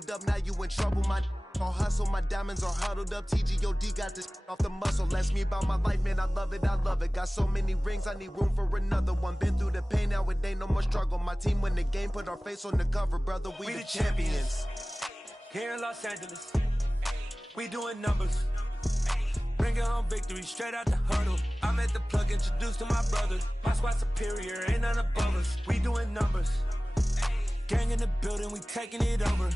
Hold up, now you in trouble. My all hustle, my diamonds are huddled up. TGOD got this off the muscle. That's me about my life, man. I love it, I love it. Got so many rings, I need room for another one. Been through the pain, now it ain't no more struggle. My team win the game, put our face on the cover, brother. We the champions. Here in Los Angeles, we doing numbers. Bringing home victory straight out the huddle. I'm at the plug, introduced to my brothers. My squad superior, ain't none above us. We doing numbers. Gang in the building, we taking it over.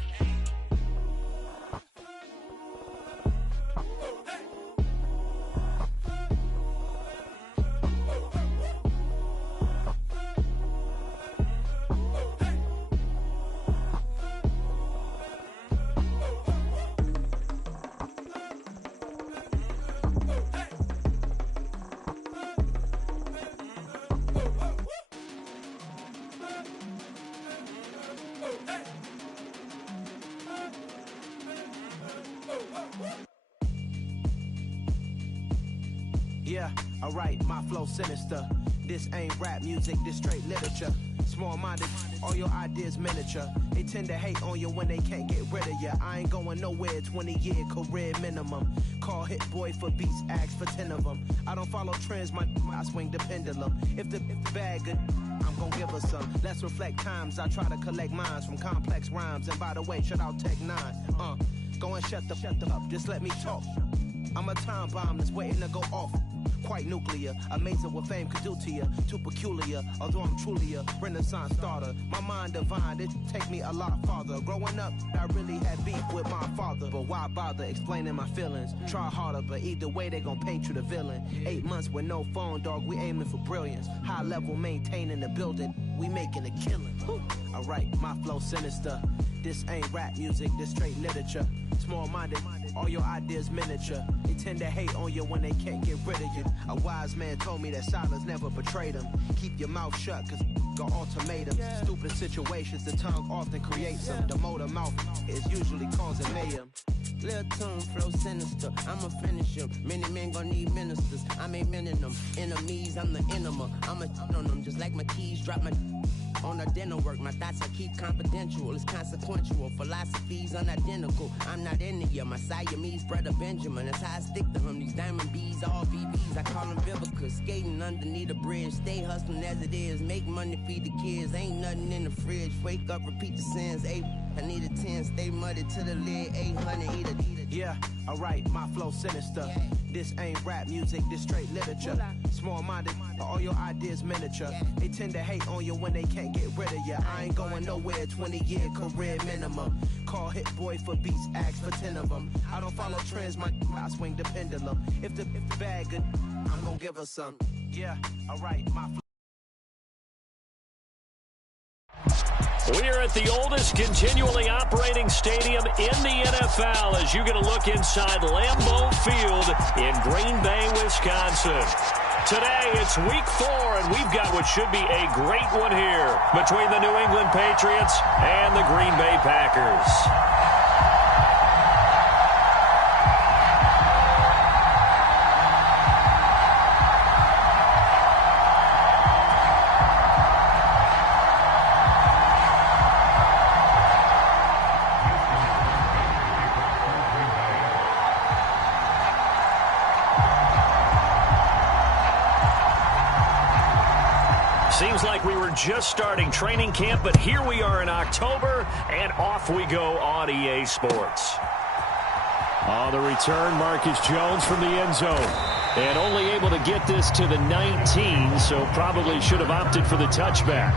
Yeah, alright, my flow sinister. This ain't rap music, this straight literature. Small-minded, all your ideas miniature. They tend to hate on you when they can't get rid of you. I ain't going nowhere, 20-year career minimum. Call Hit Boy for beats, ask for 10 of them. I don't follow trends, I swing the pendulum. If the bag good, I'm gon' give her some. Let's reflect times, I try to collect minds from complex rhymes. And by the way, shout out Tech 9. Go and shut the up, just let me talk. I'm a time bomb that's waiting to go off. Quite nuclear, amazing what fame could do to you. Too peculiar, although I'm truly a renaissance starter. My mind divine, it take me a lot farther. Growing up, I really had beef with my father. But why bother explaining my feelings? Try harder, but either way they gon' paint you the villain. 8 months with no phone, dog, we aiming for brilliance. High level maintaining the building, we making a killing. Alright, my flow sinister. This ain't rap music, this straight literature. Small-minded, all your ideas miniature. They tend to hate on you when they can't get rid of you. A wise man told me that silence never betrayed him. Keep your mouth shut, cause got ultimatums. Stupid situations, the tongue often creates them. The motor mouth is usually causing mayhem. Lil' tune, flow sinister, I'ma finish him. Many men gon' need ministers, I'm aiming them. Enemies, I'm the enema. I'ma on them, just like my keys drop my on the dinner work. My thoughts I keep confidential, it's consequential. Philosophies unidentical, I'm not in it. My Siamese brother Benjamin, that's how I stick to him. These diamond bees, all VVs, I call them Vivica. Skating underneath the bridge, stay hustling as it is. Make money, feed the kids, ain't nothing in the fridge. Wake up, repeat the sins, I need a 10, stay muddy to the lid, 800, eat it. Yeah, alright, my flow sinister. This ain't rap music, this straight literature. Small-minded, all your ideas miniature. They tend to hate on you when they can't get rid of you. I ain't going nowhere, 20-year career minimum. Call Hit Boy for beats, ask for 10 of them. I don't follow trends, I swing the pendulum. If the bag good, I'm gon' give her some. Yeah, alright, my flow. We are at the oldest continually operating stadium in the NFL as you get a look inside Lambeau Field in Green Bay, Wisconsin. Today, it's week 4, and we've got what should be a great one here between the New England Patriots and the Green Bay Packers. Seems like we were just starting training camp, but here we are in October, and off we go on EA Sports. On the return, Marcus Jones from the end zone. And only able to get this to the 19, so probably should have opted for the touchback.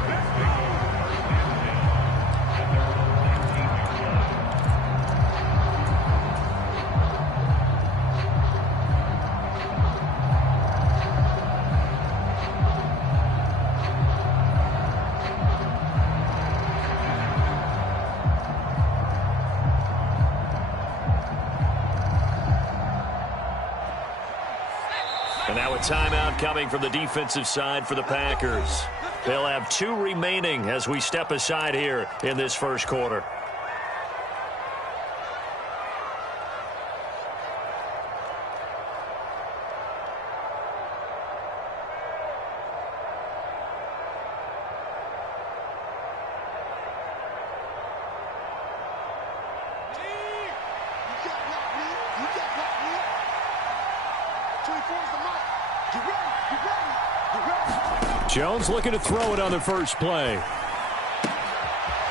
And now a timeout coming from the defensive side for the Packers. They'll have 2 remaining as we step aside here in this first quarter. Jones looking to throw it on the first play.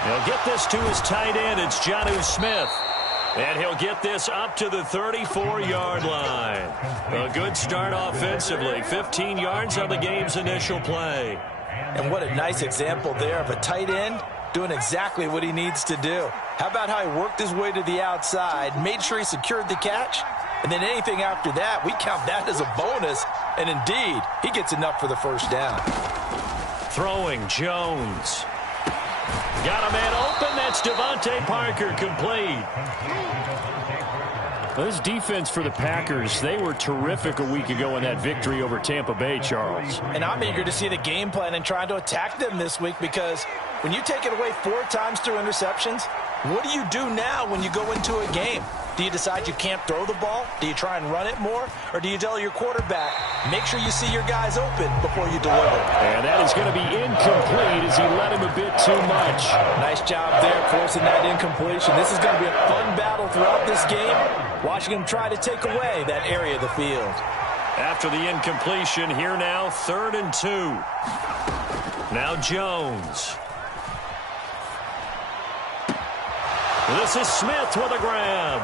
He'll get this to his tight end. It's Jonnu Smith. And he'll get this up to the 34-yard line. A good start offensively. 15 yards on the game's initial play. And what a nice example there of a tight end doing exactly what he needs to do. How about how he worked his way to the outside, made sure he secured the catch, and then anything after that, we count that as a bonus. And indeed, he gets enough for the first down. Throwing, Jones. Got a man open. That's Devontae Parker, complete. This defense for the Packers, they were terrific a week ago in that victory over Tampa Bay, Charles. And I'm eager to see the game plan and trying to attack them this week, because when you take it away 4 times through interceptions, what do you do now when you go into a game? Do you decide you can't throw the ball? Do you try and run it more? Or do you tell your quarterback, make sure you see your guys open before you deliver? And that is going to be incomplete as he let him a bit too much. Nice job there forcing that incompletion. This is going to be a fun battle throughout this game, watching him try to take away that area of the field. After the incompletion, here now, 3rd and 2. Now Jones. This is Smith with a grab.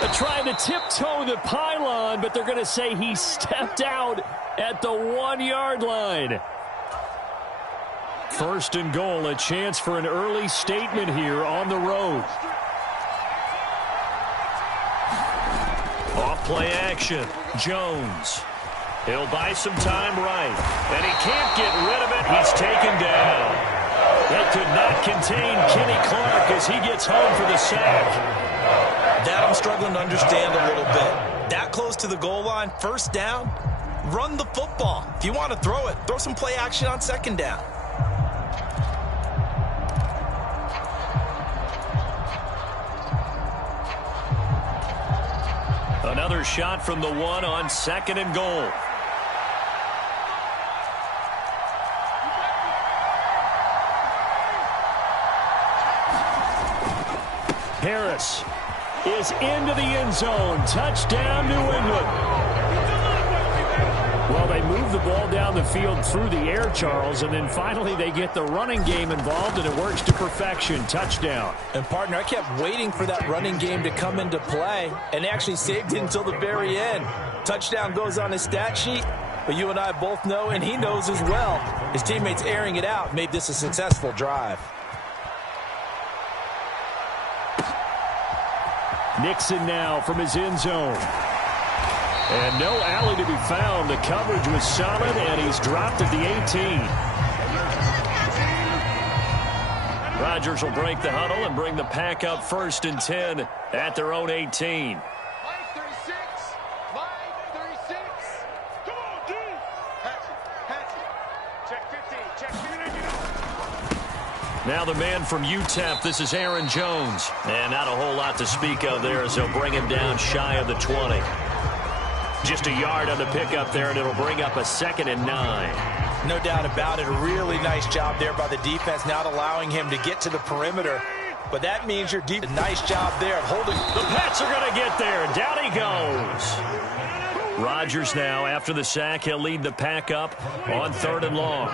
They're trying to tiptoe the pylon, but they're going to say he stepped out at the 1-yard line. 1st and goal, a chance for an early statement here on the road. Off play action, Jones. He'll buy some time right, and he can't get rid of it. He's taken down. That could not contain Kenny Clark as he gets home for the sack. That I'm struggling to understand a little bit. That close to the goal line, 1st down, run the football. If you want to throw it, throw some play action on 2nd down. Another shot from the 1 on 2nd and goal. Harris is into the end zone. Touchdown, New England. Well, they move the ball down the field through the air, Charles, and then finally they get the running game involved, and it works to perfection. Touchdown. And, partner, I kept waiting for that running game to come into play and actually saved it until the very end. Touchdown goes on his stat sheet, but you and I both know, and he knows as well, his teammates airing it out made this a successful drive. Nixon now from his end zone. And no alley to be found. The coverage was solid, and he's dropped at the 18. Rodgers will break the huddle and bring the pack up 1st and 10 at their own 18. Now the man from UTEP, this is Aaron Jones. And not a whole lot to speak of there as they'll bring him down shy of the 20. Just a yard on the pickup there, and it'll bring up a 2nd and 9. No doubt about it. A really nice job there by the defense, not allowing him to get to the perimeter. But that means your defense, nice job there of holding. The Pats are going to get there, and down he goes. Rodgers now, after the sack, he'll lead the pack up on 3rd and long.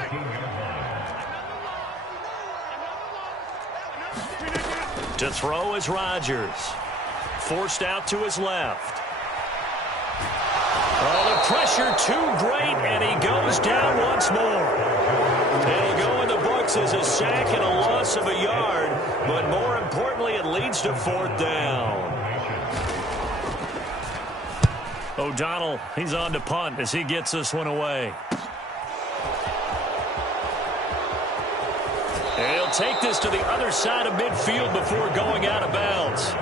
To throw is Rodgers. Forced out to his left. Oh, the pressure too great, and he goes down once more. It'll go in the books as a sack and a loss of a yard, but more importantly, it leads to 4th down. O'Donnell, he's on to punt as he gets this one away. And he'll take this to the other side of midfield before going out of bounds.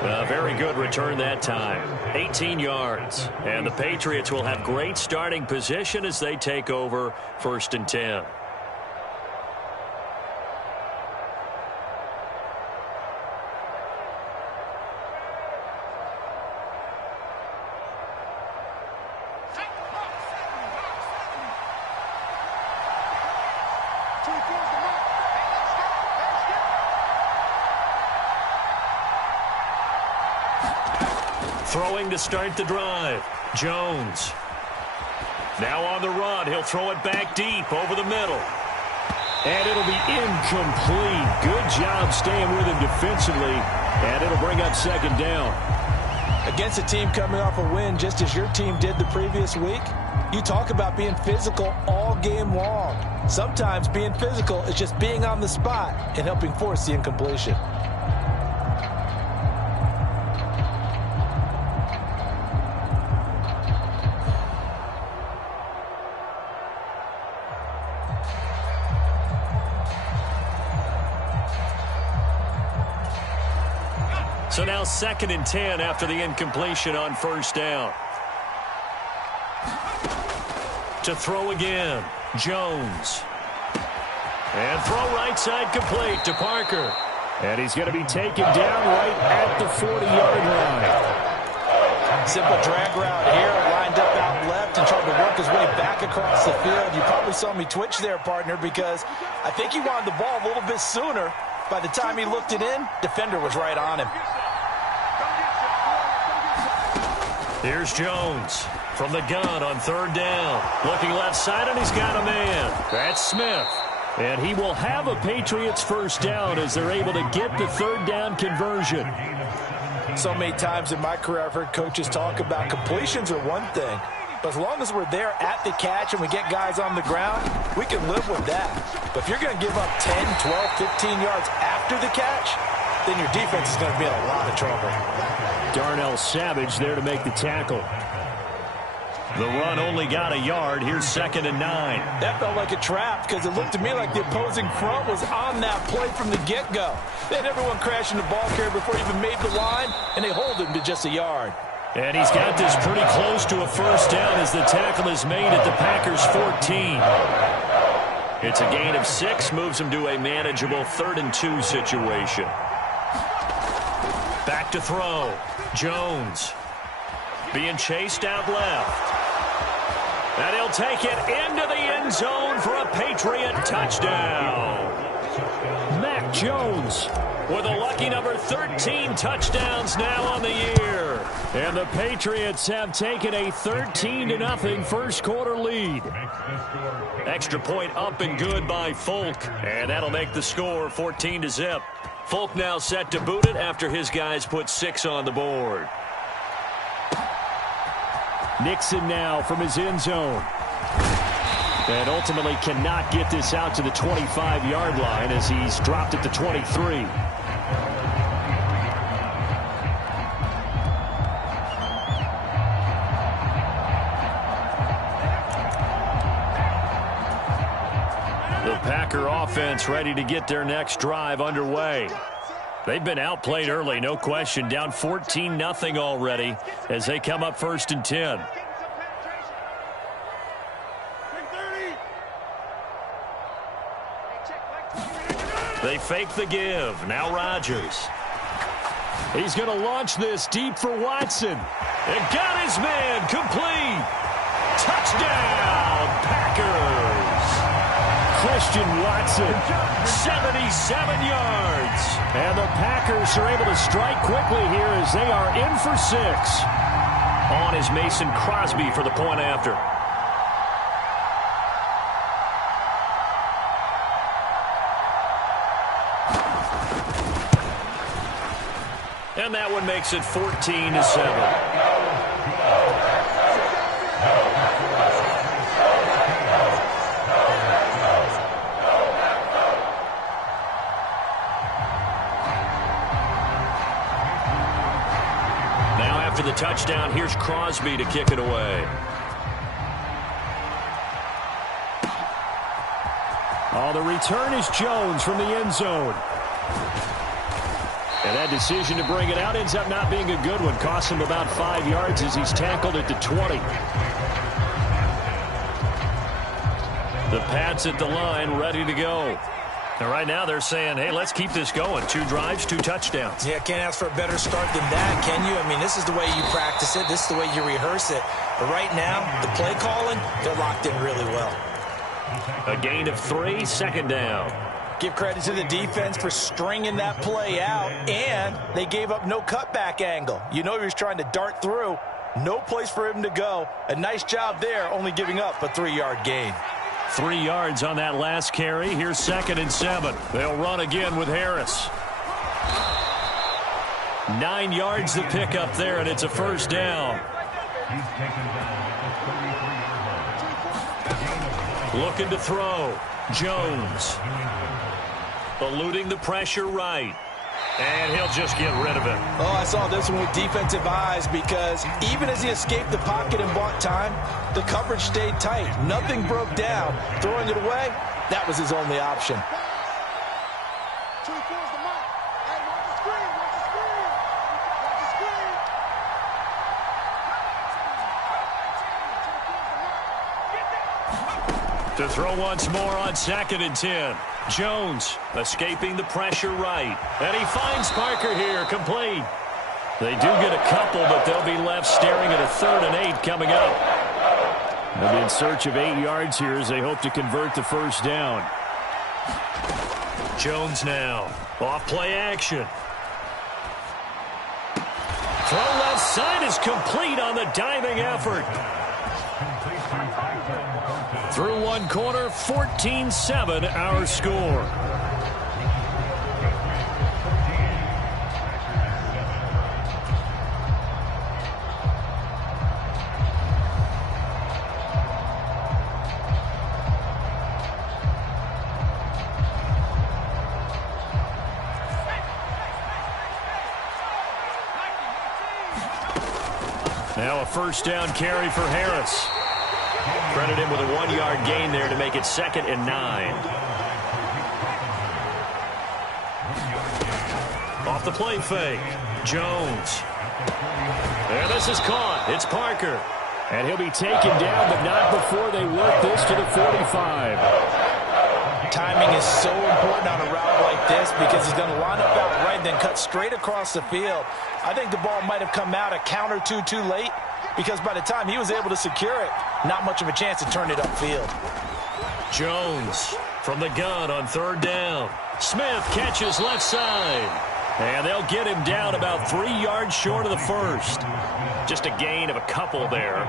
A very good return that time. 18 yards. And the Patriots will have great starting position as they take over 1st and 10. Throwing to start the drive. Jones. Now on the run, he'll throw it back deep over the middle. And it'll be incomplete. Good job staying with him defensively, and it'll bring up second down. Against a team coming off a win just as your team did the previous week, you talk about being physical all game long. Sometimes being physical is just being on the spot and helping force the incompletion. So now 2nd and 10 after the incompletion on first down. To throw again, Jones. And throw right side complete to Parker. And he's going to be taken down right at the 40-yard line. Simple drag route here, lined up out left and trying to work his way back across the field. You probably saw me twitch there, partner, because I think he wanted the ball a little bit sooner. By the time he looked it in, defender was right on him. Here's Jones from the gun on 3rd down. Looking left side, and he's got a man. That's Smith. And he will have a Patriots first down as they're able to get the 3rd down conversion. So many times in my career I've heard coaches talk about completions are one thing, but as long as we're there at the catch and we get guys on the ground, we can live with that. But if you're going to give up 10, 12, 15 yards after the catch, then your defense is going to be in a lot of trouble. Darnell Savage there to make the tackle. The run only got a yard. Here's 2nd and 9. That felt like a trap because it looked to me like the opposing front was on that play from the get-go. They had everyone crashing the ball carrier before he even made the line, and they hold him to just a yard. And he's got this pretty close to a first down as the tackle is made at the Packers' 14. It's a gain of 6, moves him to a manageable 3rd and 2 situation. Back to throw. Jones being chased out left. And he'll take it into the end zone for a Patriot touchdown. Mac Jones with a lucky number 13 touchdowns now on the year. And the Patriots have taken a 13-0 first quarter lead. Extra point up and good by Folk. And that'll make the score 14-0. Folk now set to boot it after his guys put 6 on the board. Nixon now from his end zone. And ultimately cannot get this out to the 25-yard line as he's dropped at the 23. The Packer offense ready to get their next drive underway. They've been outplayed early, no question. Down 14-0 already as they come up 1st and 10. They fake the give. Now Rodgers. He's going to launch this deep for Watson. And got his man complete. Touchdown, Packers. Christian Watson, 77 yards. And the Packers are able to strike quickly here as they are in for 6. On is Mason Crosby for the point after. And that one makes it 14-7. For the touchdown, here's Crosby to kick it away. Oh, the return is Jones from the end zone. And that decision to bring it out ends up not being a good one. Costs him about 5 yards as he's tackled at the 20. The Pats at the line, ready to go. And right now they're saying, hey, let's keep this going. 2 drives, 2 touchdowns. Yeah, can't ask for a better start than that, can you? I mean, this is the way you practice it. This is the way you rehearse it. But right now, the play calling, they're locked in really well. A gain of 3, 2nd down. Give credit to the defense for stringing that play out, and they gave up no cutback angle. You know he was trying to dart through, No place for him to go. A nice job there, only giving up a 3-yard gain. 3 yards on that last carry. Here's 2nd and 7. They'll run again with Harris. 9 yards to pick up there, and it's a first down. Looking to throw. Jones. Eluding the pressure right. And he'll just get rid of it. Oh, I saw this one with defensive eyes because even as he escaped the pocket and bought time, the coverage stayed tight. Nothing broke down. Throwing it away, that was his only option. To throw once more on 2nd and 10. Jones escaping the pressure right. And he finds Parker here, complete. They do get a couple, but they'll be left staring at a 3rd and 8 coming up. They'll be in search of 8 yards here as they hope to convert the first down. Jones now. Off play action. Throw left side is complete on the diving effort. Through one quarter, 14-7 our score. Now a first down carry for Harris. Credit him with a 1-yard gain there to make it 2nd and 9. Off the play fake. Jones. And this is caught. It's Parker. And he'll be taken down, but not before they work this to the 45. Timing is so important on a route like this because he's going to line up out right and then cut straight across the field. I think the ball might have come out a count or two too late because by the time he was able to secure it, not much of a chance to turn it upfield. Jones from the gun on 3rd down. Smith catches left side. And they'll get him down about 3 yards short of the first. Just a gain of a couple there.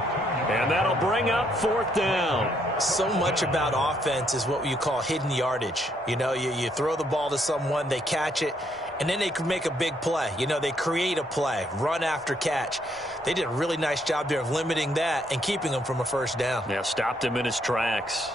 And that'll bring up 4th down. So much about offense is what you call hidden yardage. You know, you throw the ball to someone, they catch it, and then they can make a big play. You know, they create a play, run after catch. They did a really nice job there of limiting that and keeping him from a first down. Yeah, stopped him in his tracks.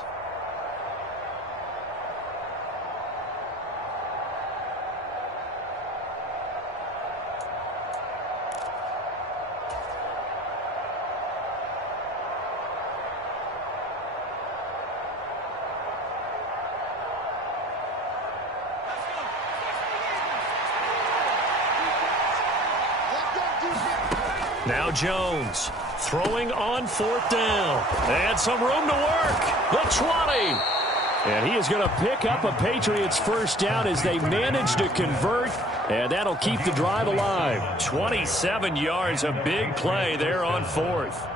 Now Jones throwing on 4th down. And some room to work. The 20. And he is going to pick up a Patriots first down as they manage to convert. And that'll keep the drive alive. 27 yards, a big play there on 4th.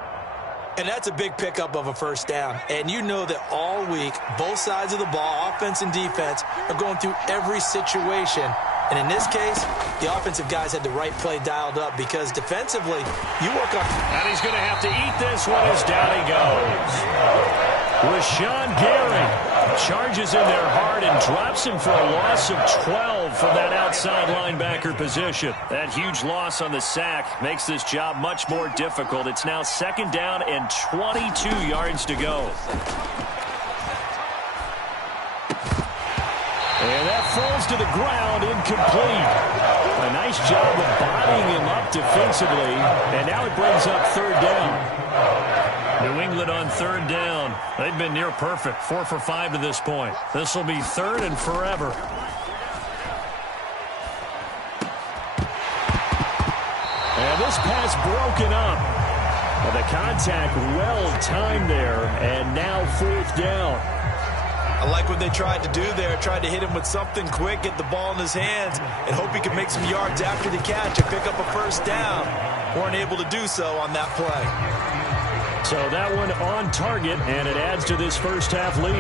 And that's a big pickup of a first down. And you know that all week, both sides of the ball, offense and defense, are going through every situation. And in this case, the offensive guys had the right play dialed up because defensively, you work on... And he's going to have to eat this one as down he goes. Rashawn Gary charges in there hard and drops him for a loss of 12 from that outside linebacker position. That huge loss on the sack makes this job much more difficult. It's now 2nd down and 22 yards to go. And that falls to the ground, incomplete. A nice job of bodying him up defensively, and now it brings up 3rd down. New England on 3rd down. They've been near perfect, 4 for 5 to this point. This will be 3rd and forever. And this pass broken up. Well, the contact well timed there, and now 4th down. I like what they tried to do there, tried to hit him with something quick, get the ball in his hands, and hope he could make some yards after the catch and pick up a first down. Weren't able to do so on that play. So that one on target, and it adds to this first half lead.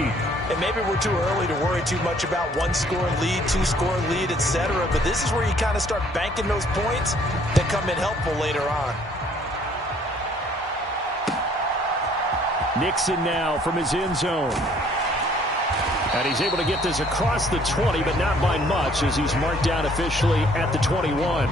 And maybe we're too early to worry too much about 1-score lead, 2-score lead, etc. But this is where you kind of start banking those points that come in helpful later on. Nixon now from his end zone. And he's able to get this across the 20, but not by much as he's marked down officially at the 21.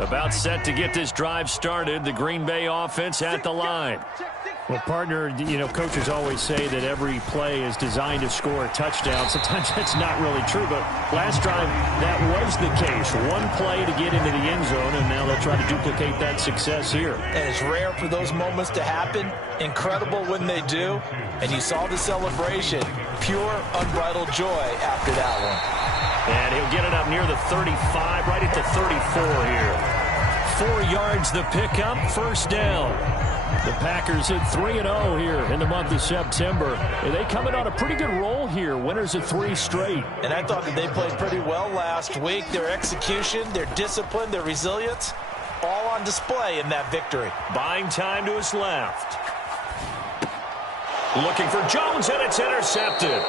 About set to get this drive started, the Green Bay offense at the line. Well, partner, coaches always say that every play is designed to score a touchdown. Sometimes that's not really true, but last drive, that was the case. One play to get into the end zone, and now they'll try to duplicate that success here. And it's rare for those moments to happen. Incredible when they do. And you saw the celebration. Pure, unbridled joy after that one. And he'll get it up near the 35, right at the 34 here. 4 yards the pickup, first down. The Packers hit 3-0 here in the month of September. And they come in on a pretty good roll here. Winners of 3 straight. And I thought that they played pretty well last week. Their execution, their discipline, their resilience, all on display in that victory. Buying time to his left. Looking for Jones, and it's intercepted.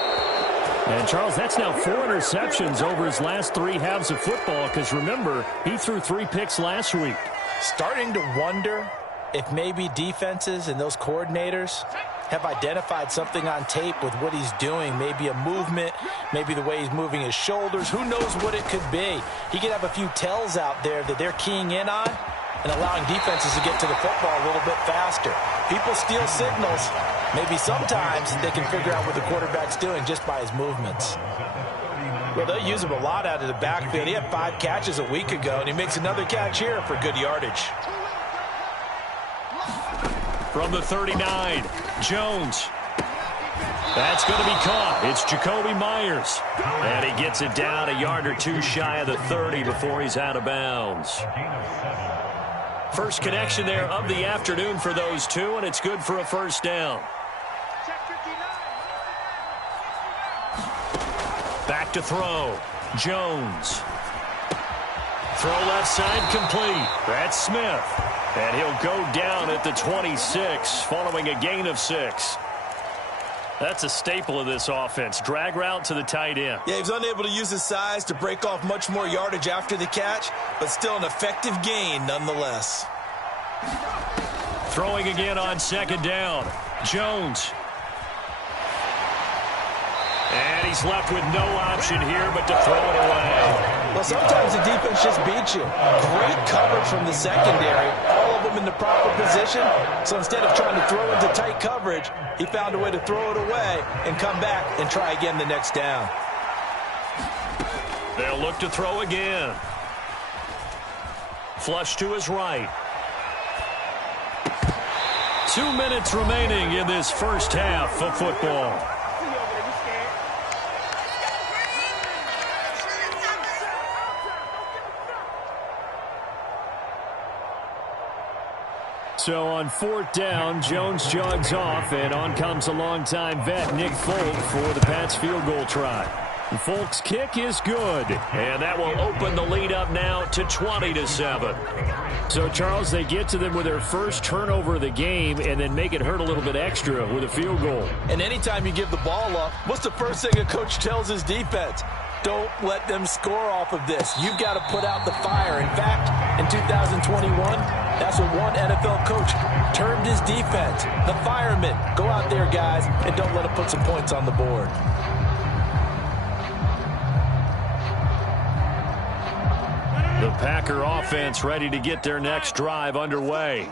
And, Charles, that's now 4 interceptions over his last 3 halves of football because, remember, he threw 3 picks last week. Starting to wonder if maybe defenses and those coordinators have identified something on tape with what he's doing. Maybe a movement, maybe the way he's moving his shoulders. Who knows what it could be? He could have a few tells out there that they're keying in on and allowing defenses to get to the football a little bit faster. People steal signals. Maybe sometimes they can figure out what the quarterback's doing just by his movements. Well, they'll use him a lot out of the backfield. He had 5 catches a week ago, and he makes another catch here for good yardage. From the 39, Jones. That's going to be caught. It's Jacoby Myers. And he gets it down a yard or 2 shy of the 30 before he's out of bounds. First connection there of the afternoon for those 2, and it's good for a first down. Back to throw. Jones. Throw left side complete. That's Smith. And he'll go down at the 26 following a gain of 6. That's a staple of this offense. Drag route to the tight end. Yeah, he was unable to use his size to break off much more yardage after the catch, but still an effective gain nonetheless. Throwing again on second down. Jones. And he's left with no option here but to throw it away. Well, sometimes the defense just beats you. Great coverage from the secondary. All of them in the proper position. So instead of trying to throw into tight coverage, he found a way to throw it away and come back and try again the next down. They'll look to throw again. Flush to his right. 2 minutes remaining in this first half of football. So on 4th down, Jones jogs off, and on comes a longtime vet, Nick Folk, for the Pats field goal try. And Folk's kick is good, and that will open the lead up now to 20-7. So, Charles, they get to them with their first turnover of the game and then make it hurt a little bit extra with a field goal. And anytime you give the ball up, what's the first thing a coach tells his defense? Don't let them score off of this. You've got to put out the fire. In fact, in 2021, that's what one NFL coach termed his defense. The firemen. Go out there, guys, and don't let them put some points on the board. The Packer offense ready to get their next drive underway.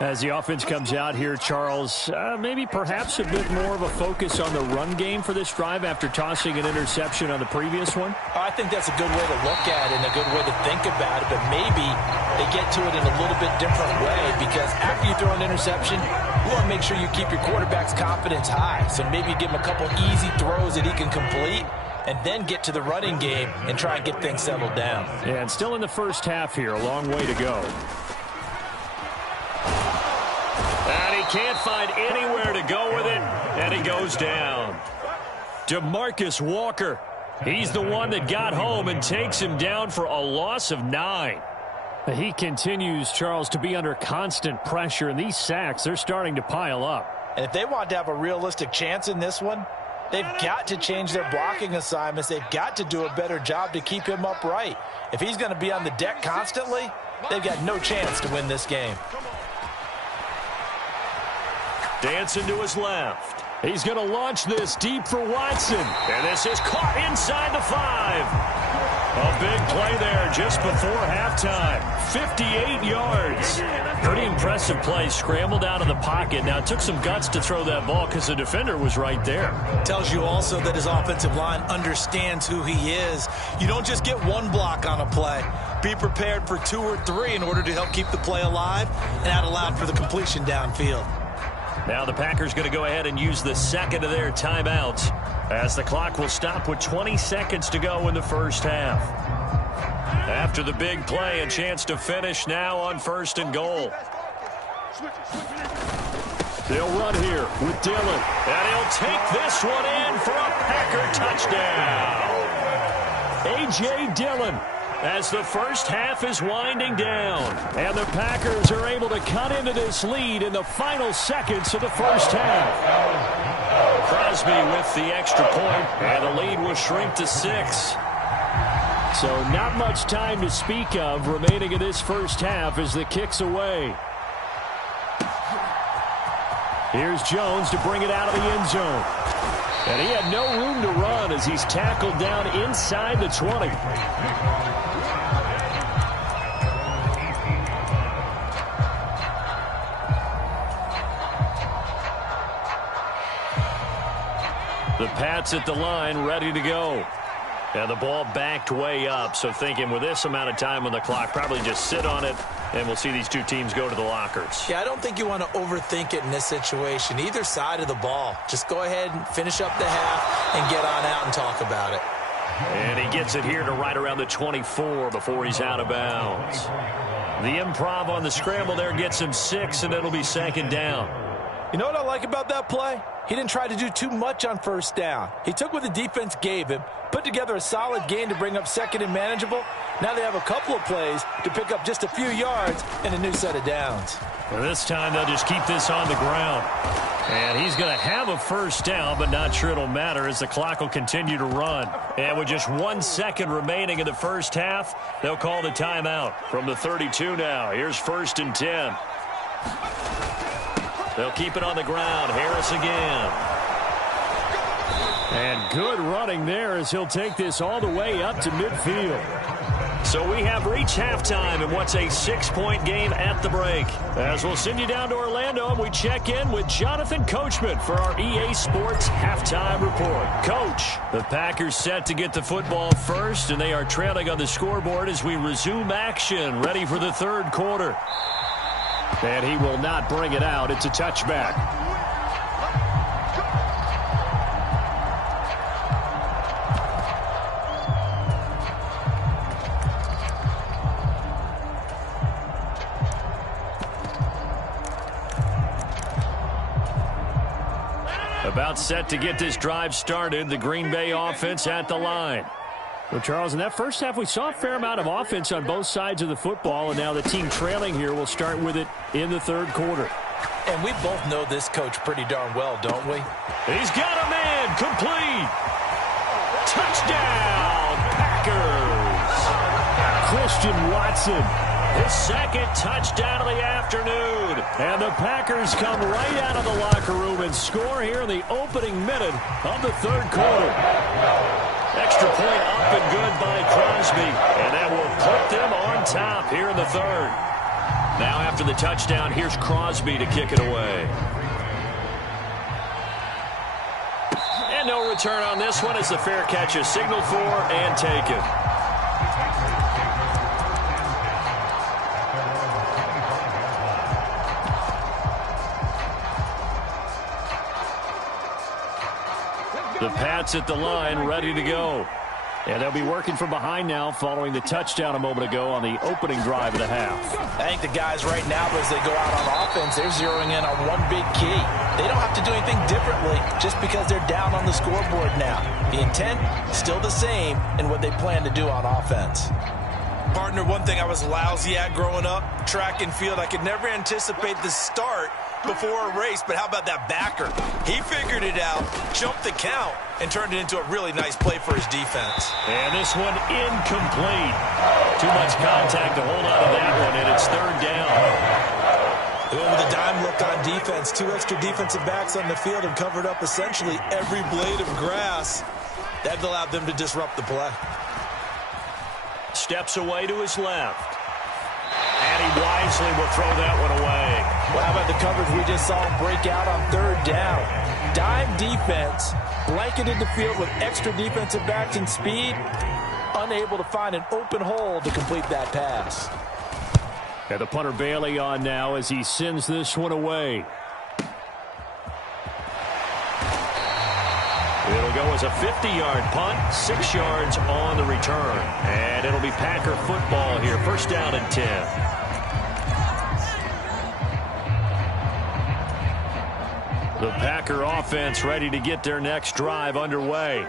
As the offense comes out here, Charles, maybe perhaps a bit more of a focus on the run game for this drive after tossing an interception on the previous one? I think that's a good way to look at it and a good way to think about it, but maybe they get to it in a little bit different way because after you throw an interception, you want to make sure you keep your quarterback's confidence high. So maybe give him a couple easy throws that he can complete and then get to the running game and try and get things settled down. Yeah, and still in the first half here, a long way to go. And he can't find anywhere to go with it, and he goes down. DeMarcus Walker, he's the one that got home and takes him down for a loss of 9. He continues, Charles, to be under constant pressure, and these sacks, they're starting to pile up. And if they want to have a realistic chance in this one, They've got to change their blocking assignments. They've got to do a better job to keep him upright. If he's going to be on the deck constantly, they've got no chance to win this game. Dancing to his left. He's going to launch this deep for Watson. And this is caught inside the 5. A big play there just before halftime. 58 yards. Pretty impressive play. Scrambled out of the pocket. Now, it took some guts to throw that ball because the defender was right there. Tells you also that his offensive line understands who he is. You don't just get one block on a play. Be prepared for 2 or 3 in order to help keep the play alive and out aloud for the completion downfield. Now the Packers going to go ahead and use the second of their timeouts as the clock will stop with 20 seconds to go in the first half. After the big play, a chance to finish now on 1st and goal. They'll run here with Dillon. And he'll take this one in for a Packer touchdown. A.J. Dillon, as the first half is winding down. And the Packers are able to cut into this lead in the final seconds of the first half. Crosby with the extra point, and the lead will shrink to 6. So not much time to speak of remaining in this first half as the kick's away. Here's Jones to bring it out of the end zone. And he had no room to run as he's tackled down inside the 20. The Pats at the line, ready to go. And the ball backed way up, so thinking with this amount of time on the clock, probably just sit on it, and we'll see these two teams go to the lockers. Yeah, I don't think you want to overthink it in this situation. Either side of the ball. Just go ahead and finish up the half and get on out and talk about it. And he gets it here to right around the 24 before he's out of bounds. The improv on the scramble there gets him 6, and it'll be 2nd down. You know what I like about that play? He didn't try to do too much on 1st down. He took what the defense gave him, put together a solid gain to bring up 2nd and manageable. Now they have a couple of plays to pick up just a few yards and a new set of downs. Well, this time they'll just keep this on the ground. And he's going to have a 1st down, but not sure it'll matter as the clock will continue to run. And with just 1 second remaining in the first half, they'll call the timeout from the 32 now. Here's 1st and 10. They'll keep it on the ground. Harris again. And good running there as he'll take this all the way up to midfield. So we have reached halftime in what's a 6-point game at the break. As we'll send you down to Orlando and we check in with Jonathan Coachman for our EA Sports Halftime Report. Coach, the Packers set to get the football first, and they are trailing on the scoreboard as we resume action, ready for the 3rd quarter. And he will not bring it out. It's a touchback. About set to get this drive started. The Green Bay offense at the line. Well, Charles, in that first half, we saw a fair amount of offense on both sides of the football, and now the team trailing here will start with it in the 3rd quarter. And we both know this coach pretty darn well, don't we? He's got a man complete. Touchdown, Packers. Christian Watson, his 2nd touchdown of the afternoon. And the Packers come right out of the locker room and score here in the opening minute of the 3rd quarter. Extra point up and good by Crosby, and that will put them on top here in the 3rd. Now after the touchdown, here's Crosby to kick it away. And no return on this one as the fair catch is signaled for and taken. The Pats at the line, ready to go. And they'll be working from behind now following the touchdown a moment ago on the opening drive of the half. I think the guys right now, as they go out on offense, they're zeroing in on one big key. They don't have to do anything differently just because they're down on the scoreboard now. The intent, still the same in what they plan to do on offense. Partner, one thing I was lousy at growing up, track and field, I could never anticipate the start before a race, but how about that backer? He figured it out, jumped the count, and turned it into a really nice play for his defense. And this one incomplete. Too much contact to hold on to that one, and it's third down. With a dime look on defense, 2 extra defensive backs on the field and covered up essentially every blade of grass. That allowed them to disrupt the play. Steps away to his left. And he wisely will throw that one away. Well, how about the coverage we just saw him break out on third down? Dime defense, blanketed the field with extra defensive backs and speed, unable to find an open hole to complete that pass. And the punter Bailey on now as he sends this one away. It'll go as a 50-yard punt, 6 yards on the return. And it'll be Packer football here, first down and 10. The Packer offense ready to get their next drive underway.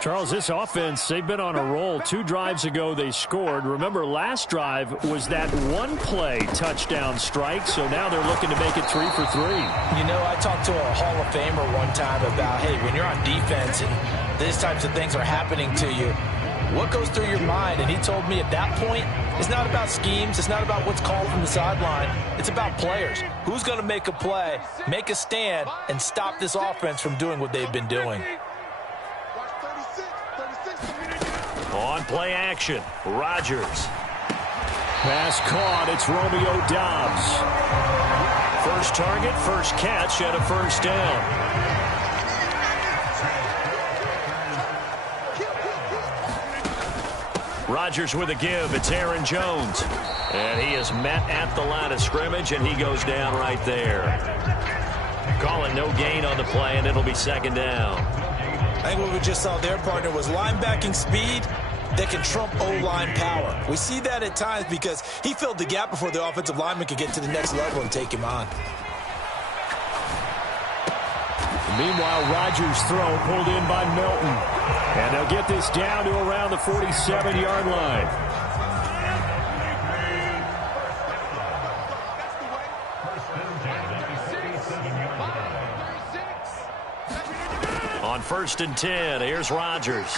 Charles, this offense, they've been on a roll. 2 drives ago, they scored. Remember, last drive was that one-play touchdown strike, so now they're looking to make it 3 for 3. You know, I talked to a Hall of Famer one time about, hey, when you're on defense and these types of things are happening to you, what goes through your mind? And he told me at that point, it's not about schemes. It's not about what's called from the sideline. It's about players. Who's going to make a play, make a stand, and stop this offense from doing what they've been doing? On play action, Rodgers. Pass caught, it's Romeo Doubs. First target, first catch, and a first down. Rodgers with a give, it's Aaron Jones. And he is met at the line of scrimmage, and he goes down right there. Calling no gain on the play, and it'll be second down. I think what we just saw there, partner, was linebacking speed that can trump O-line power. We see that at times because he filled the gap before the offensive lineman could get to the next level and take him on. Meanwhile, Rodgers' throw pulled in by Melton. And they'll get this down to around the 47-yard line. On first and 10, here's Rodgers.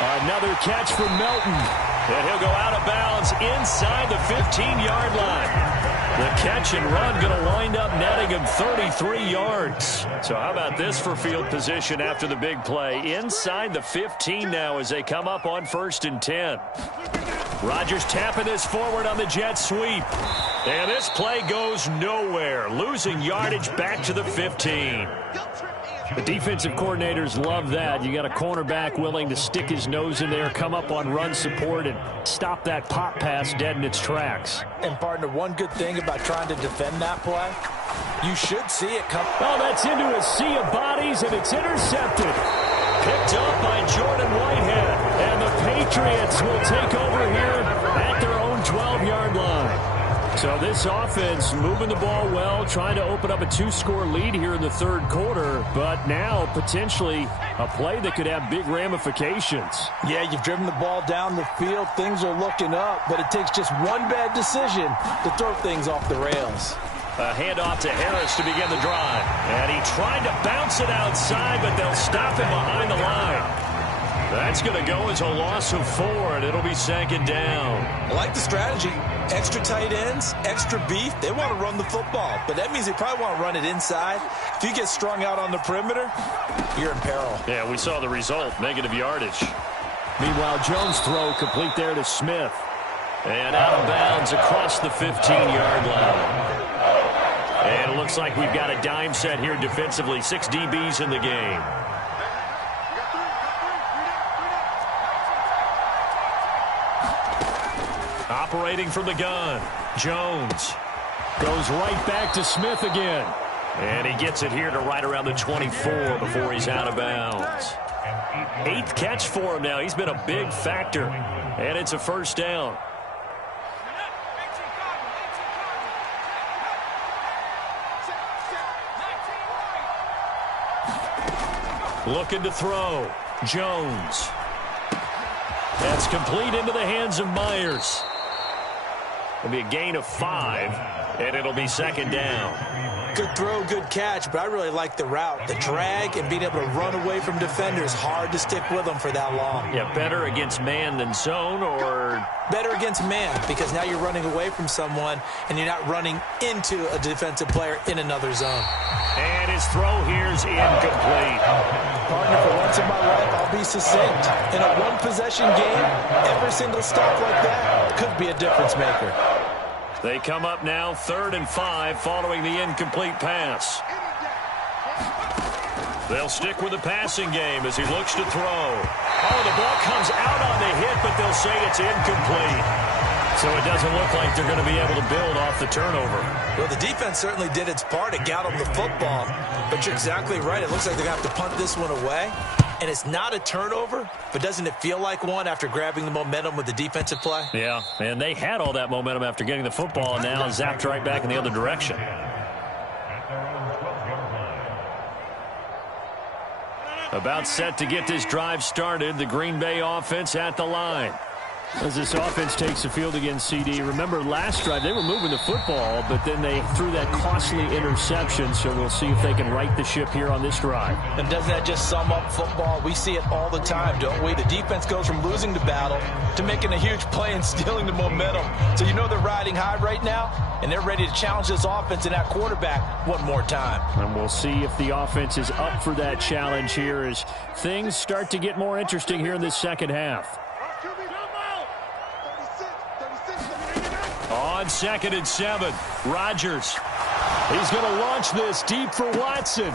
Another catch from Melton. And he'll go out of bounds inside the 15-yard line. The catch and run going to wind up netting him 33 yards. So how about this for field position after the big play? Inside the 15 now as they come up on first and 10. Rodgers tapping this forward on the jet sweep. And this play goes nowhere. Losing yardage back to the 15. The defensive coordinators love that. You got a cornerback willing to stick his nose in there, come up on run support, and stop that pop pass dead in its tracks. And, partner, one good thing about trying to defend that play, you should see it come. Oh, that's into a sea of bodies, and it's intercepted. Picked up by Jordan Whitehead. And the Patriots will take over here at their own 12-yard line. So this offense moving the ball well, trying to open up a 2-score lead here in the third quarter, but now potentially a play that could have big ramifications. Yeah, you've driven the ball down the field. Things are looking up, but it takes just one bad decision to throw things off the rails. A handoff to Harris to begin the drive. And he tried to bounce it outside, but they'll stop him behind the line. That's going to go as a loss of 4, and it'll be second down. I like the strategy. Extra tight ends, extra beef. They want to run the football, but that means they probably want to run it inside. If you get strung out on the perimeter, you're in peril. Yeah, we saw the result, negative yardage. Meanwhile, Jones' throw complete there to Smith. And out of bounds across the 15-yard line. And it looks like we've got a dime set here defensively. 6 DBs in the game. Operating from the gun, Jones goes right back to Smith again. And he gets it here to right around the 24 before he's out of bounds. 8th catch for him now. He's been a big factor. And it's a first down. Looking to throw. Jones. That's complete into the hands of Myers. It'll be a gain of 5, and it'll be second down. Good throw, good catch, but I really like the route. The drag and being able to run away from defenders, hard to stick with them for that long. Yeah, better against man than zone, or? Better against man, because now you're running away from someone and you're not running into a defensive player in another zone. And his throw here's incomplete. Partner, for once in my life, I'll be succinct. In a one-possession game, every single stop like that could be a difference maker. They come up now 3rd and 5 following the incomplete pass. They'll stick with the passing game as he looks to throw. Oh, the ball comes out on the hit, but they'll say it's incomplete. So it doesn't look like they're going to be able to build off the turnover. Well, the defense certainly did its part to got them the football. But you're exactly right. It looks like they're going to have to punt this one away. And it's not a turnover, but doesn't it feel like one after grabbing the momentum with the defensive play? Yeah, and they had all that momentum after getting the football, and now zapped right back in the other direction. About set to get this drive started, the Green Bay offense at the line. As this offense takes the field against CD, remember last drive they were moving the football, but then they threw that costly interception, so we'll see if they can right the ship here on this drive. And doesn't that just sum up football? We see it all the time, don't we? The defense goes from losing the battle to making a huge play and stealing the momentum. So you know they're riding high right now, and they're ready to challenge this offense and that quarterback one more time. And we'll see if the offense is up for that challenge here as things start to get more interesting here in this second half. On 2nd and 7, Rodgers. He's going to launch this deep for Watson.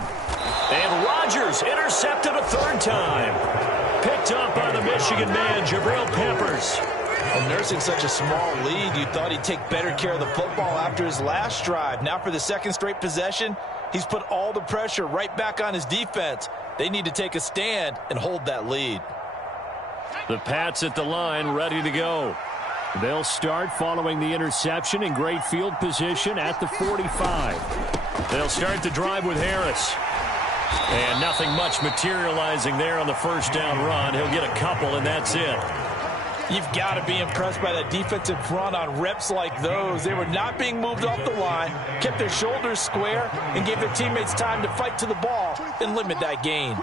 And Rodgers intercepted a 3rd time. Picked up by the Michigan man, Jabril Peppers. Well, nursing such a small lead, you thought he'd take better care of the football after his last drive. Now for the 2nd straight possession, he's put all the pressure right back on his defense. They need to take a stand and hold that lead. The Pats at the line, ready to go. They'll start following the interception in great field position at the 45. They'll start the drive with Harris. And nothing much materializing there on the 1st down run. He'll get a couple, and that's it. You've got to be impressed by that defensive front on reps like those. They were not being moved off the line, kept their shoulders square, and gave their teammates time to fight to the ball and limit that gain.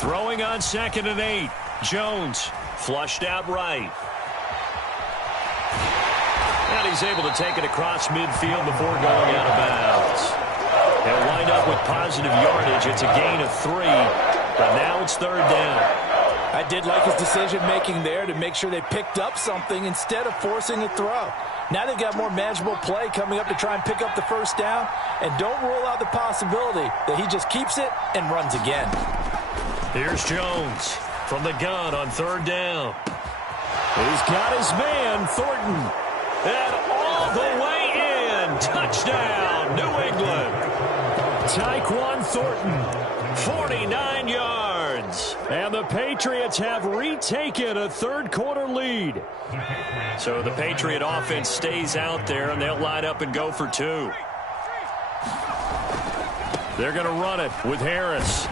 Throwing on 2nd and 8. Jones. Flushed out right. And he's able to take it across midfield before going out of bounds. He'll wind up with positive yardage. It's a gain of 3, but now it's 3rd down. I did like his decision-making there to make sure they picked up something instead of forcing a throw. Now they've got more manageable play coming up to try and pick up the 1st down, and don't rule out the possibility that he just keeps it and runs again. Here's Jones. From the gun on 3rd down. He's got his man, Thornton. And all the way in. Touchdown, New England. Tyquan Thornton, 49 yards. And the Patriots have retaken a 3rd quarter lead. So the Patriot offense stays out there, and they'll line up and go for 2. They're going to run it with Harris.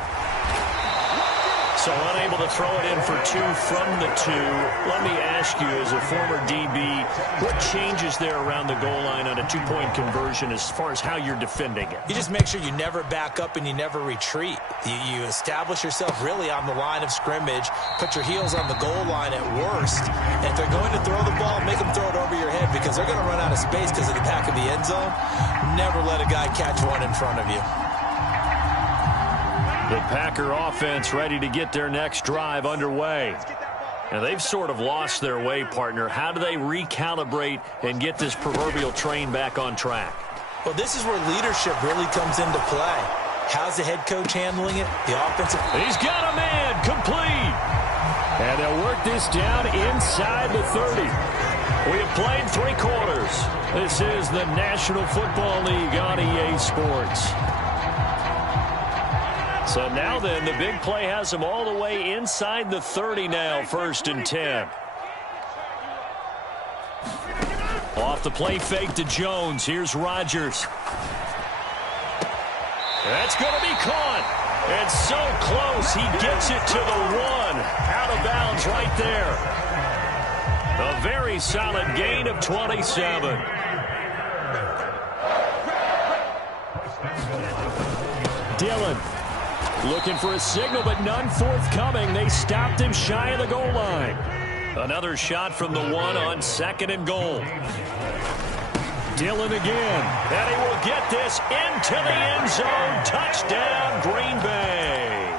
So unable to throw it in for 2 from the 2. Let me ask you, as a former DB, what changes there around the goal line on a 2-point conversion as far as how you're defending it? You just make sure you never back up and you never retreat. You establish yourself really on the line of scrimmage, put your heels on the goal line at worst, and if they're going to throw the ball, make them throw it over your head because they're going to run out of space because of the back of the end zone. Never let a guy catch one in front of you. The Packer offense ready to get their next drive underway. And they've sort of lost their way, partner. How do they recalibrate and get this proverbial train back on track? Well, this is where leadership really comes into play. How's the head coach handling it? The offensive... He's got a man, complete. And they'll work this down inside the 30. We have played 3 quarters. This is the National Football League on EA Sports. So now then, the big play has them all the way inside the 30 now, 1st and 10. Off the play fake to Jones. Here's Rodgers. That's going to be caught. And so close, he gets it to the 1. Out of bounds right there. A very solid gain of 27. Dillon looking for a signal, but none forthcoming. They stopped him shy of the goal line. Another shot from the one on 2nd and goal. Dillon again, and he will get this into the end zone. Touchdown, Green Bay.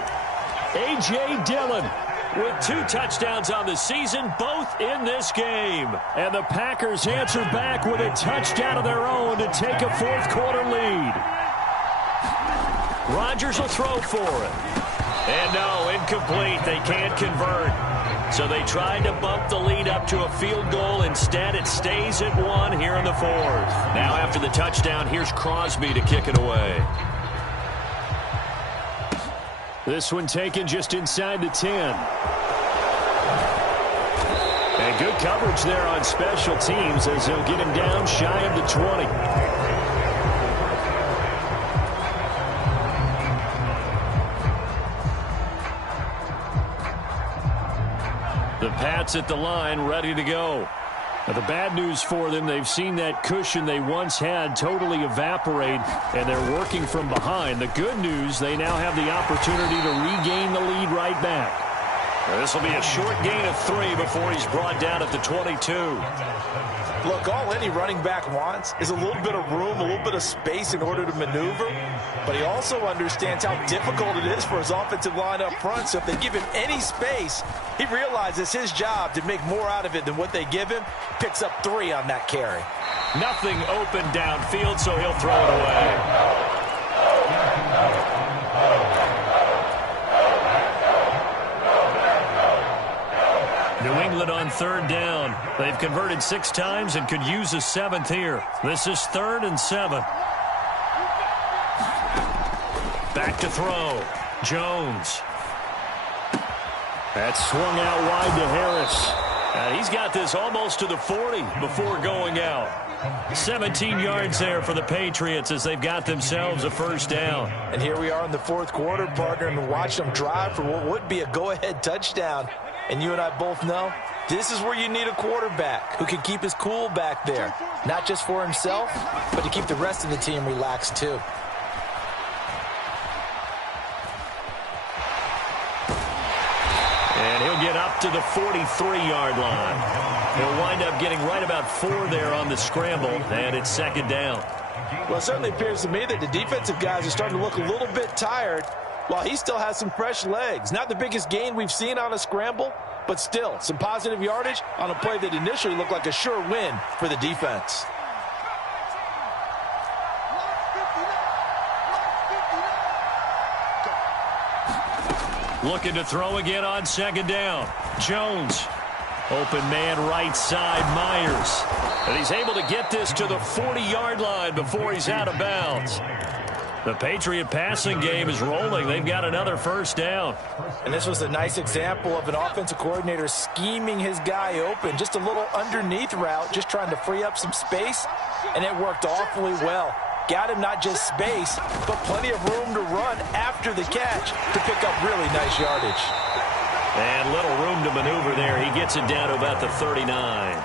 A.J. Dillon with 2 touchdowns on the season, both in this game. And the Packers answer back with a touchdown of their own to take a fourth-quarter lead. Rodgers will throw for it. And no, incomplete. They can't convert. So they tried to bump the lead up to a field goal. Instead, it stays at 1 here in the 4th. Now after the touchdown, here's Crosby to kick it away. This one taken just inside the 10. And good coverage there on special teams as they'll get him down shy of the 20. The Pats at the line, ready to go. Now, the bad news for them, they've seen that cushion they once had totally evaporate, and they're working from behind. The good news, they now have the opportunity to regain the lead right back. This will be a short gain of 3 before he's brought down at the 22. Look, all any running back wants is a little bit of room, a little bit of space in order to maneuver. But he also understands how difficult it is for his offensive line up front. So if they give him any space, he realizes his job to make more out of it than what they give him. Picks up 3 on that carry. Nothing open downfield, so he'll throw it away. New England on 3rd down. They've converted 6 times and could use a 7th here. This is 3rd and 7. Back to throw. Jones. That swung out wide to Harris. He's got this almost to the 40 before going out. 17 yards there for the Patriots as they've got themselves a 1st down. And here we are in the 4th quarter, partner, and watch them drive for what would be a go-ahead touchdown. And you and I both know this is where you need a quarterback who can keep his cool back there. Not just for himself, but to keep the rest of the team relaxed too. And he'll get up to the 43-yard line. He'll wind up getting right about 4 there on the scramble, and it's 2nd down. Well, it certainly appears to me that the defensive guys are starting to look a little bit tired while he still has some fresh legs. Not the biggest gain we've seen on a scramble, but still some positive yardage on a play that initially looked like a sure win for the defense. Looking to throw again on 2nd down. Jones. Open man right side, Myers. And he's able to get this to the 40-yard line before he's out of bounds. The Patriot passing game is rolling. They've got another 1st down. And this was a nice example of an offensive coordinator scheming his guy open. Just a little underneath route, just trying to free up some space. And it worked awfully well. Got him not just space, but plenty of room to run after the catch to pick up really nice yardage. And little room to maneuver there. He gets it down to about the 39.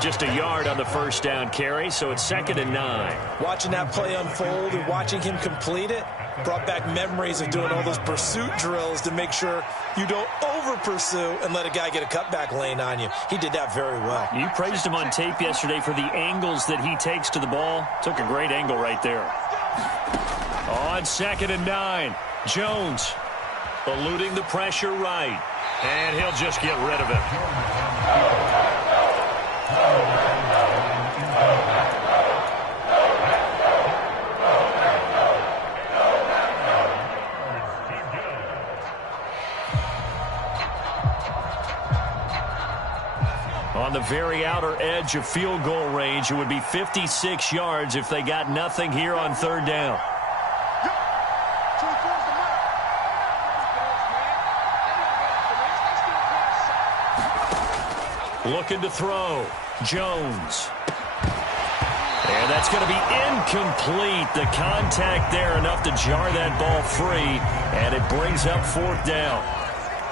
Just a yard on the 1st down carry, so it's 2nd and 9. Watching that play unfold and watching him complete it brought back memories of doing all those pursuit drills to make sure you don't over-pursue and let a guy get a cutback lane on you. He did that very well. You praised him on tape yesterday for the angles that he takes to the ball. Took a great angle right there. On 2nd and 9, Jones eluding the pressure right. And he'll just get rid of it. On the very outer edge of field goal range, it would be 56 yards if they got nothing here on 3rd down. Looking to throw. Jones. And that's going to be incomplete. The contact there enough to jar that ball free, and it brings up 4th down.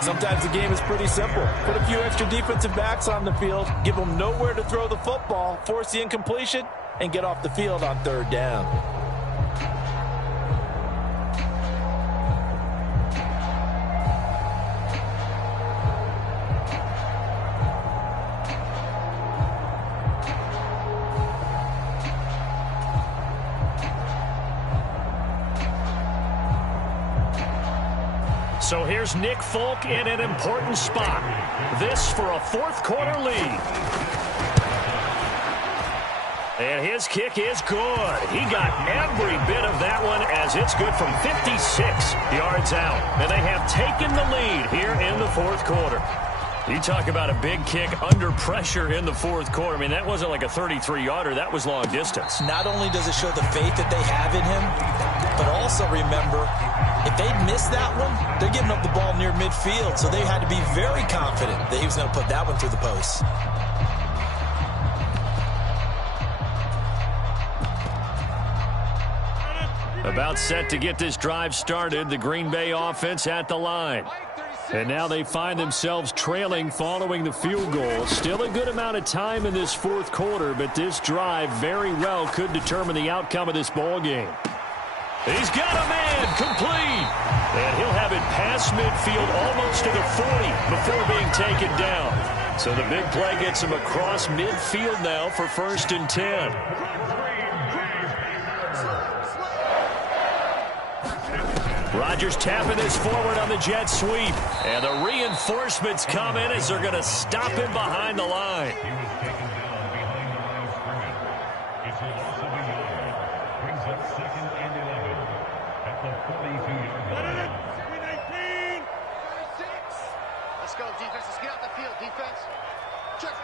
Sometimes the game is pretty simple. Put a few extra defensive backs on the field, give them nowhere to throw the football, force the incompletion, and get off the field on third down. So here's Nick Folk in an important spot. This for a fourth-quarter lead. And his kick is good. He got every bit of that one as it's good from 56 yards out. And they have taken the lead here in the fourth quarter. You talk about a big kick under pressure in the fourth quarter. I mean, that wasn't like a 33-yarder. That was long distance. Not only does it show the faith that they have in him, but also remember, if they'd missed that one, they're giving up the ball near midfield, so they had to be very confident that he was going to put that one through the post. About set to get this drive started, the Green Bay offense at the line. And now they find themselves trailing following the field goal. Still a good amount of time in this fourth quarter, but this drive very well could determine the outcome of this ball game. He's got a man complete. And he'll have it past midfield almost to the 40 before being taken down. So the big play gets him across midfield now for 1st and 10. Rodgers tapping this forward on the jet sweep. And the reinforcements come in as they're going to stop him behind the line. Let's go, defense. Let's get out the field, defense. Check.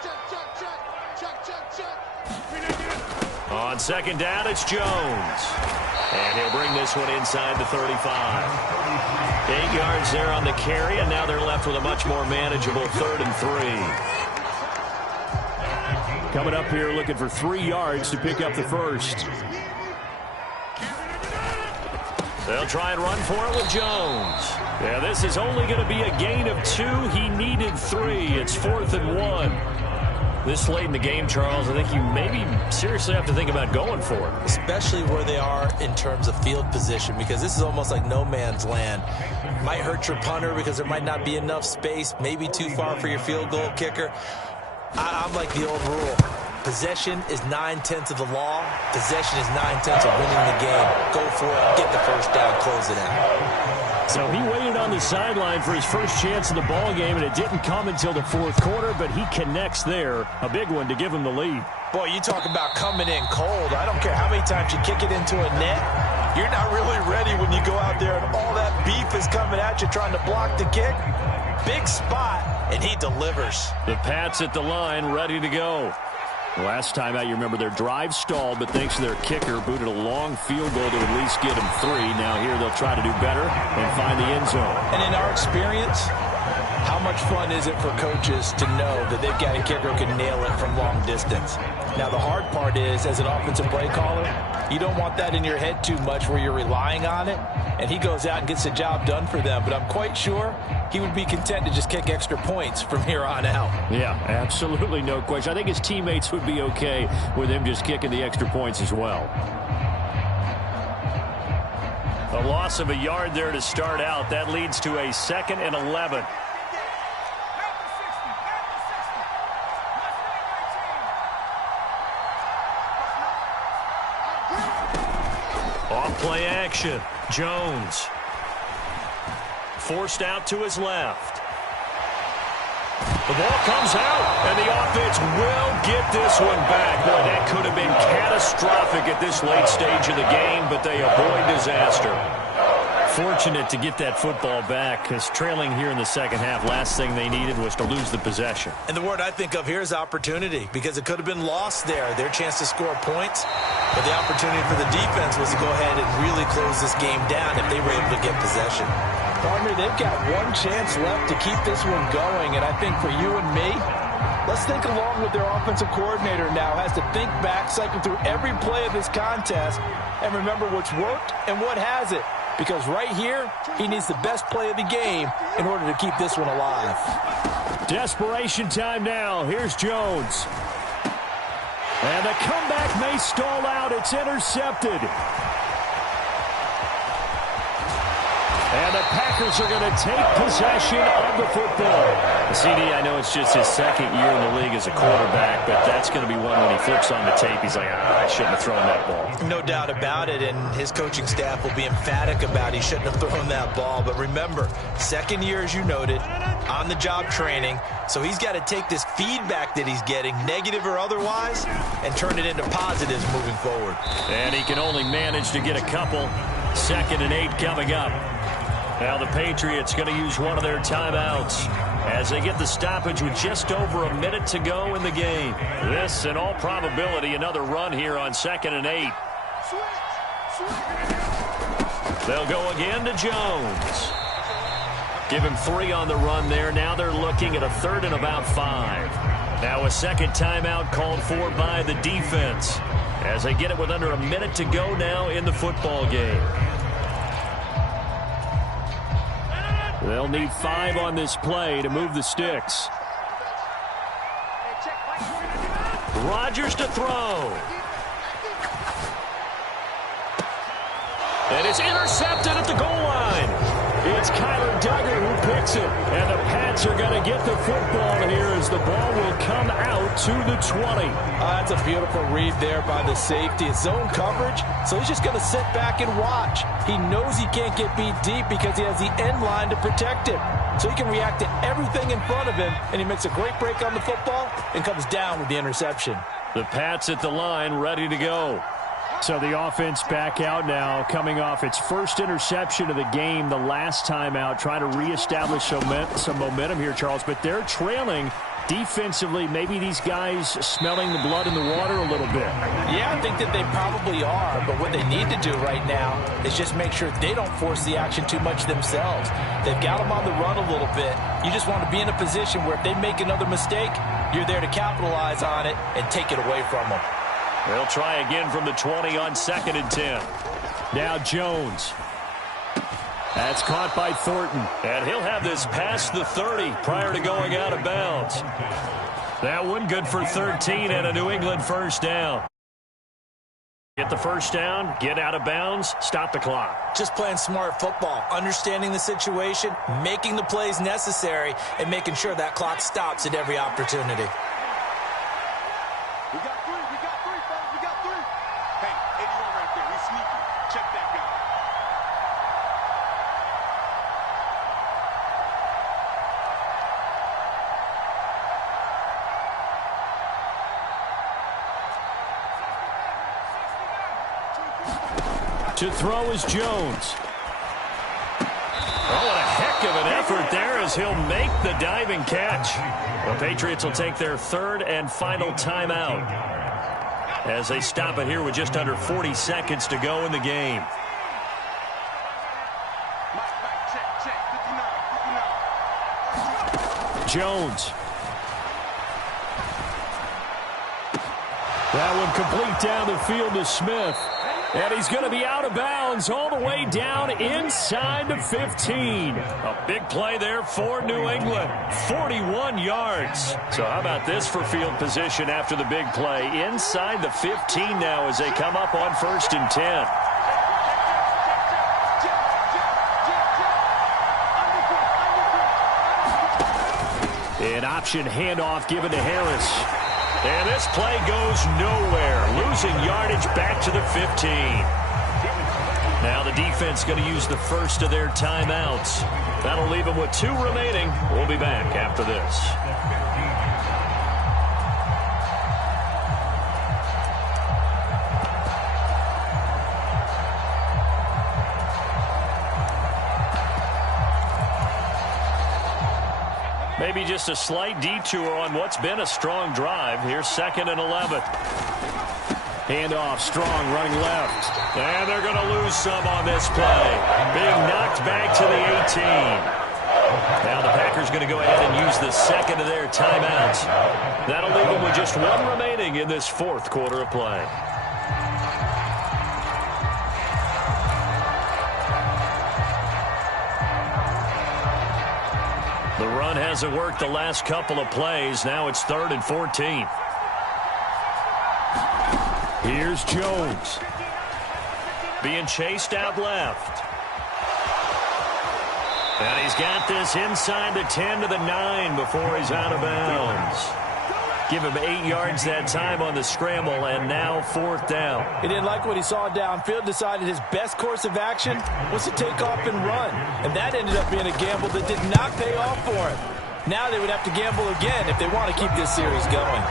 On second down, it's Jones. And he'll bring this one inside the 35. 8 yards there on the carry, and now they're left with a much more manageable 3rd and 3. Coming up here looking for 3 yards to pick up the first. They'll try and run for it with Jones. Yeah, this is only going to be a gain of 2. He needed 3. It's 4th and 1. This late in the game, Charles, I think you maybe seriously have to think about going for it. Especially where they are in terms of field position, because this is almost like no man's land. Might hurt your punter because there might not be enough space, maybe too far for your field goal kicker. I'm like the old rule. Possession is 9/10 of the law. Possession is 9/10 of winning the game. Go for it, get the first down, close it out. So he waited on the sideline for his first chance in the ball game, and it didn't come until the fourth quarter, but he connects there. A big one to give him the lead. Boy, you talk about coming in cold. I don't care how many times you kick it into a net. You're not really ready when you go out there and all that beef is coming at you trying to block the kick. Big spot, and he delivers. The Pats at the line ready to go. Last time out, you remember their drive stalled, but thanks to their kicker, booted a long field goal to at least get them 3. Now here they'll try to do better and find the end zone. And in our experience, how much fun is it for coaches to know that they've got a kicker who can nail it from long distance? Now the hard part is, as an offensive play caller, you don't want that in your head too much where you're relying on it, and he goes out and gets the job done for them. But I'm quite sure he would be content to just kick extra points from here on out. Yeah, absolutely no question. I think his teammates would be okay with him just kicking the extra points as well. A loss of a yard there to start out. That leads to a 2nd and 11. Off-play action. Jones. Forced out to his left. The ball comes out, and the offense will get this one back. Boy, that could have been catastrophic at this late stage of the game, but they avoid disaster. Fortunate to get that football back, because trailing here in the second half, last thing they needed was to lose the possession. And the word I think of here is opportunity, because it could have been lost there, their chance to score points. But the opportunity for the defense was to go ahead and really close this game down if they were able to get possession. Partner, they've got one chance left to keep this one going, and I think for you and me, let's think along with their offensive coordinator now, has to think back, cycle through every play of this contest, and remember what's worked and what hasn't. because right here, he needs the best play of the game in order to keep this one alive. Desperation time now. Here's Jones. And the comeback may stall out. It's intercepted. And the Packers are going to take possession of the football. CD, I know it's just his second year in the league as a quarterback, but that's going to be one when he flips on the tape. He's like, I shouldn't have thrown that ball. No doubt about it, and his coaching staff will be emphatic about he shouldn't have thrown that ball. But remember, second year, as you noted, on-the-job training, so he's got to take this feedback that he's getting, negative or otherwise, and turn it into positives moving forward. And he can only manage to get a couple. 2nd and 8 coming up. Now the Patriots going to use one of their timeouts as they get the stoppage with just over a minute to go in the game. This, in all probability, another run here on 2nd and 8. They'll go again to Jones. Give him 3 on the run there. Now they're looking at a 3rd and about 5. Now a second timeout called for by the defense as they get it with under a minute to go now in the football game. They'll need 5 on this play to move the sticks. Rodgers to throw. And it's intercepted at the goal line. It's Kyler Duggar who picks it. And the Pats are going to get the football here as the ball will come out to the 20. That's a beautiful read there by the safety. It's zone coverage, so he's just going to sit back and watch. He knows he can't get beat deep because he has the end line to protect him. So he can react to everything in front of him, and he makes a great break on the football and comes down with the interception. The Pats at the line ready to go. So the offense back out now, coming off its first interception of the game the last time out, trying to reestablish some momentum here, Charles. But they're trailing defensively. Maybe these guys smelling the blood in the water a little bit. Yeah, I think that they probably are. But what they need to do right now is just make sure they don't force the action too much themselves. They've got them on the run a little bit. You just want to be in a position where if they make another mistake, you're there to capitalize on it and take it away from them. They'll try again from the 20 on 2nd and 10. Now Jones. That's caught by Thornton. And he'll have this past the 30 prior to going out of bounds. That one good for 13 and a New England first down. Get the first down, get out of bounds, stop the clock. Just playing smart football, understanding the situation, making the plays necessary, and making sure that clock stops at every opportunity. We got 3, fellas, we got 3. Hey, 81 right there, he's sneaky. Check that guy. To throw is Jones. Oh, what a heck of an effort there as he'll make the diving catch. The Patriots will take their 3rd and final timeout as they stop it here with just under 40 seconds to go in the game. Jones. That one complete down the field to Smith. And he's going to be out of bounds all the way down inside the 15. A big play there for New England. 41 yards. So how about this for field position after the big play? Inside the 15 now as they come up on 1st and 10. An option handoff given to Harris. And this play goes nowhere. Losing yardage back to the 15. Now the defense going to use the first of their timeouts. That'll leave them with 2 remaining. We'll be back after this. Maybe just a slight detour on what's been a strong drive. Here's 2nd and 11. Handoff, Strong running left. And they're going to lose some on this play. Being knocked back to the 18. Now the Packers going to go ahead and use the 2nd of their timeouts. That'll leave them with just 1 remaining in this 4th quarter of play. Run hasn't worked the last couple of plays. Now it's 3rd and 14. Here's Jones. Being chased out left. And he's got this inside the 10 to the 9 before he's out of bounds. Give him 8 yards that time on the scramble, and now 4th down. He didn't like what he saw downfield, decided his best course of action was to take off and run. And that ended up being a gamble that did not pay off for him. Now they would have to gamble again if they want to keep this series going.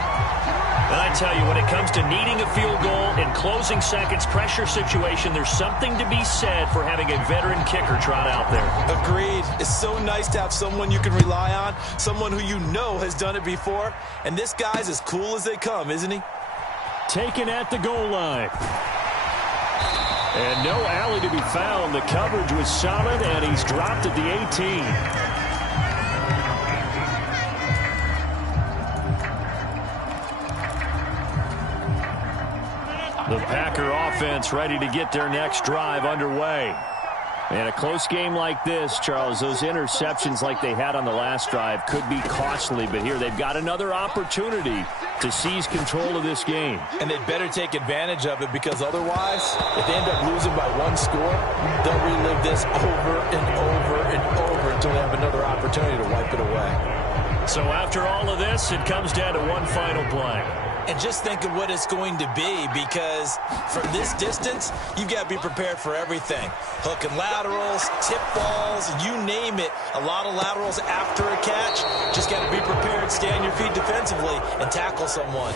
And I tell you, when it comes to needing a field goal in closing seconds pressure situation, there's something to be said for having a veteran kicker trot out there. Agreed. It's so nice to have someone you can rely on, someone who you know has done it before. And this guy's as cool as they come, isn't he? Taken at the goal line. And no alley to be found. The coverage was solid, and he's dropped at the 18. The Packer offense ready to get their next drive underway. And a close game like this, Charles, those interceptions like they had on the last drive could be costly. But here they've got another opportunity to seize control of this game. And they'd better take advantage of it, because otherwise, if they end up losing by 1 score, they'll relive this over and over and over until they have another opportunity to wipe it away. So after all of this, it comes down to one final play. And just think of what it's going to be, because from this distance, you've got to be prepared for everything. Hook and laterals, tip balls, you name it. A lot of laterals after a catch. Just got to be prepared, stay on your feet defensively, and tackle someone.